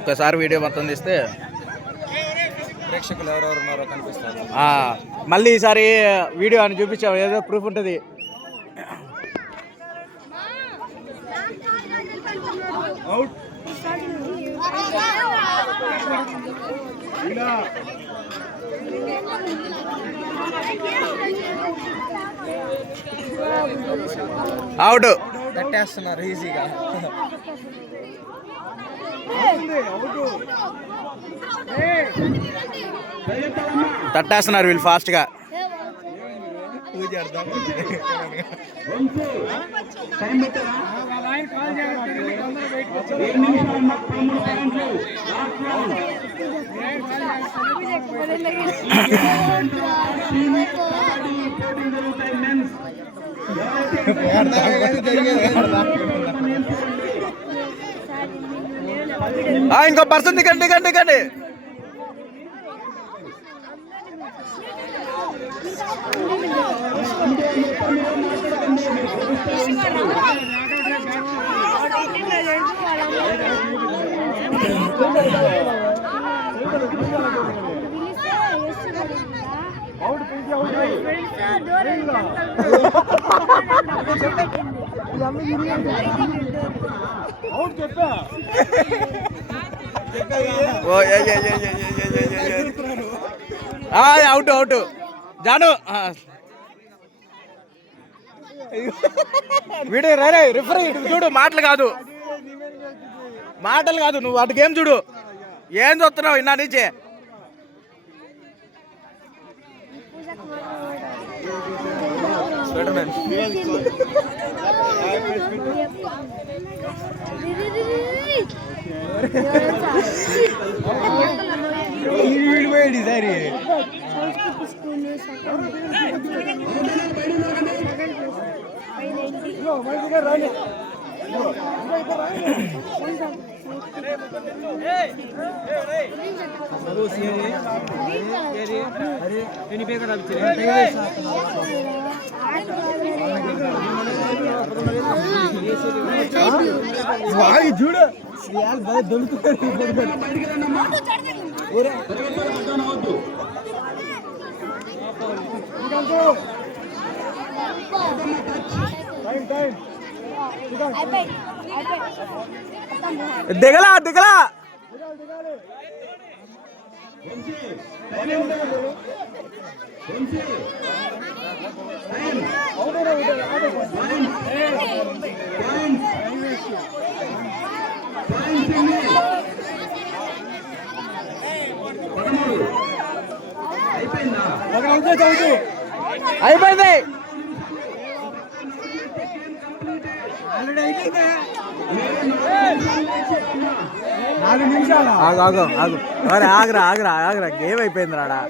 ఒకసారి వీడియో మొత్తం తీస్తే ప్రేక్షకులు ఎవరెవరు ఉన్నారో కనిపిస్తారు. మళ్ళీ ఈసారి వీడియో అని చూపించాము, ఏదో ప్రూఫ్ ఉంటుంది. అవుట్ కట్టేస్తున్నారు ఈజీగా. తట్టేస్తున్నారు వీళ్ళు ఫాస్ట్గా. ఇంకో పర్సన్ దిగండి దిగండి దిగండి. అవుట్ అవుట్ జాను. వీడియో రే రిఫరీ చూడు, మాటలు కాదు మాటలు కాదు, నువ్వు అటు గేమ్ చూడు. ఏం చూస్తున్నావు ఇన్నా నుంచి? సరే చూడు దిగలా దిగలా. అయిపోయింది. ఆగు ఆగు ఆగు, ఆగురా ఆగురా ఆగురా, గేమ్ అయిపోయింది రాడా.